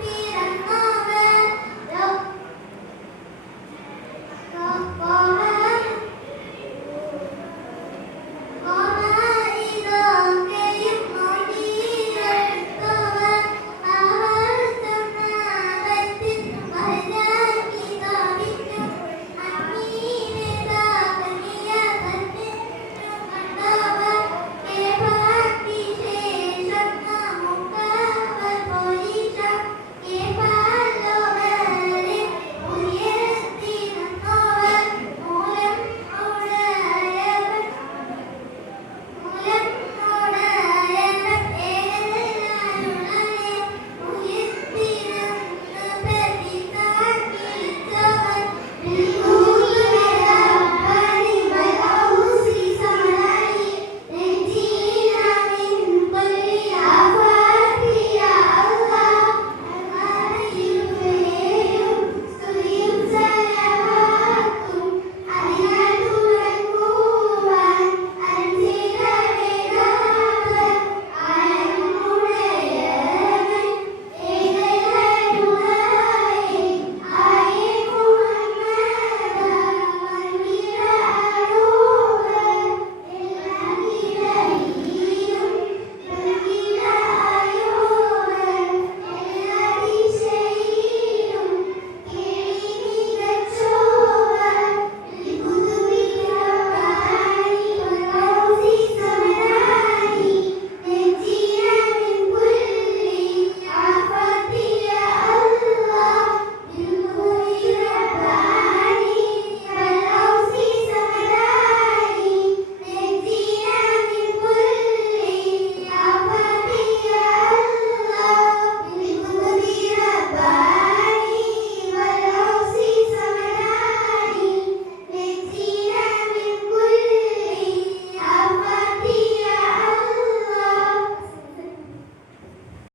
be